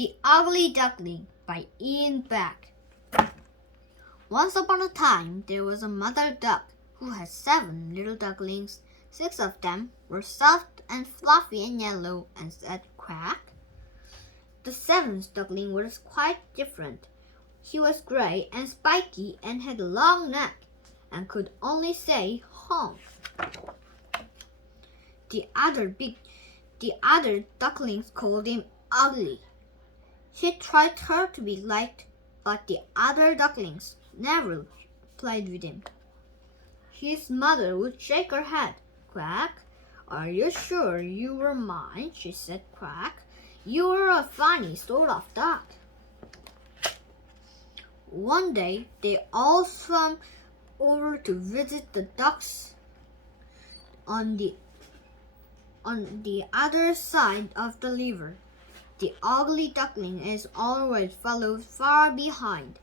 The Ugly Duckling by Beck. Once upon a time, there was a mother duck who had 7 little ducklings. 6 of them were soft and fluffy and yellow and said quack. The 7th duckling was quite different. He was gray and spiky and had a long neck and could only say honk. The other ducklings called him ugly. He tried hard to be liked, but the other ducklings never played with him. His mother would shake her head. Quack, are you sure you were mine? She said. Quack, you are a funny sort of duck. One day, they all swam over to visit the ducks on the other side of the river. The ugly duckling is always followed far behind.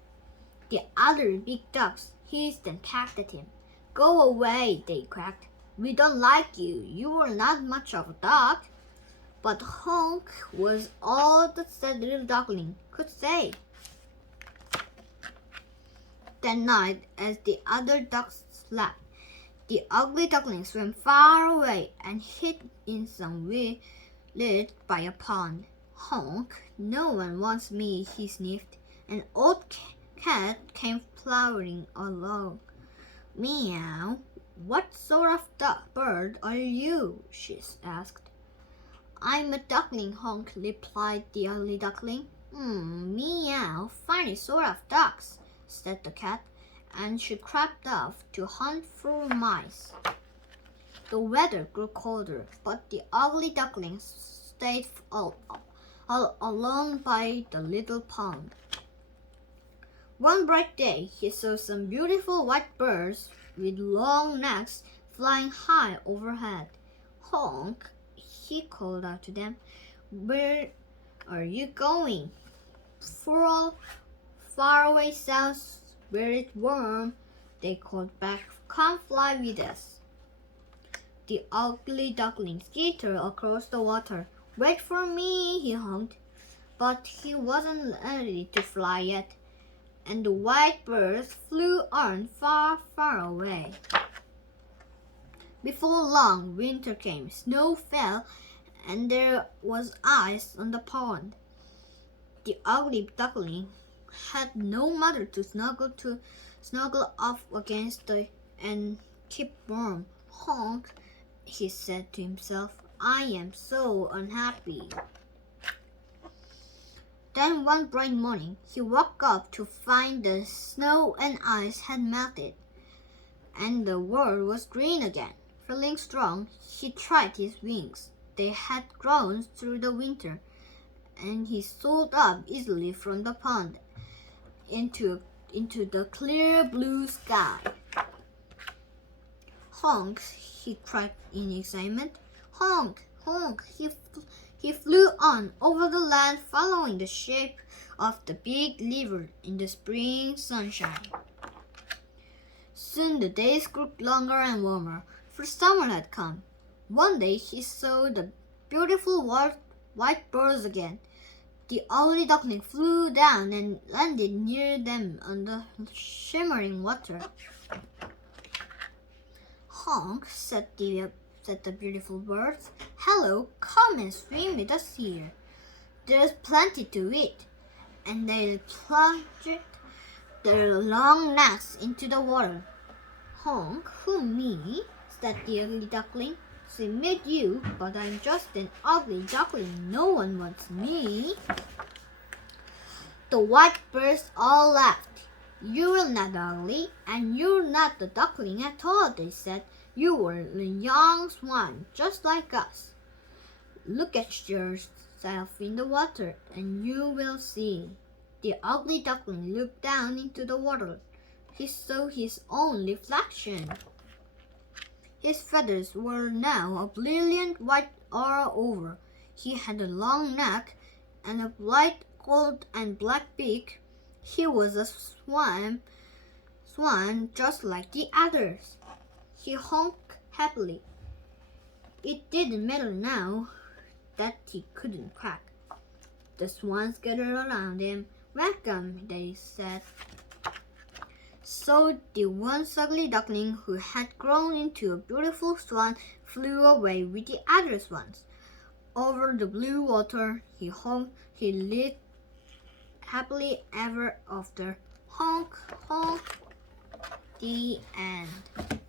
The other big ducks hissed and pecked at him. Go away, they quacked. We don't like you. You are not much of a duck. But honk was all the sad little duckling could say. That night, as the other ducks slept, the ugly duckling swam far away and hid in some village by a pond. Honk, no one wants me, he sniffed. An old cat came flowering along. Meow, what sort of bird are you? She asked. I'm a duckling, Honk replied the ugly duckling. Meow, funny sort of ducks, said the cat, and she crept off to hunt for mice. The weather grew colder, but the ugly duckling stayed all alone by the little pond. One bright day, he saw some beautiful white birds with long necks flying high overhead. Honk, he called out to them. Where are you going? Far away south, where it's warm, they called back. Come fly with us. The ugly duckling skittered across the water. Wait for me, he honked. But he wasn't ready to fly yet, and the white birds flew on far, far away. Before long, winter came. Snow fell, and there was ice on the pond. The ugly duckling had no mother to snuggle up against and keep warm. Honk, he said to himself. I am so unhappy. Then one bright morning, he woke up to find the snow and ice had melted, and the world was green again. Feeling strong, he tried his wings. They had grown through the winter, and he soared up easily from the pond into the clear blue sky. Honk, he cried in excitement. Honk, honk, he flew on over the land, following the shape of the big river in the spring sunshine. Soon the days grew longer and warmer, for summer had come. One day he saw the beautiful white birds again. The ugly duckling flew down and landed near them on the shimmering water. Honk, said the beautiful birds. Hello, come and swim with us here. There's plenty to eat. And they plunged their long necks into the water. Honk, who, me? Said the ugly duckling. I met you, but I'm just an ugly duckling. No one wants me. The white birds all laughed. You're not ugly, and you're not the duckling at all, they said. You are a young swan, just like us. Look at yourself in the water, and you will see. The ugly duckling looked down into the water. He saw his own reflection. His feathers were now a brilliant white all over. He had a long neck and a bright gold and black beak. He was a swan just like the others. He honked happily. It didn't matter now that he couldn't quack. The swans gathered around him. "Welcome," they said. So the once ugly duckling, who had grown into a beautiful swan, flew away with the other swans. Over the blue water he lived happily ever after. Honk, honk. The end.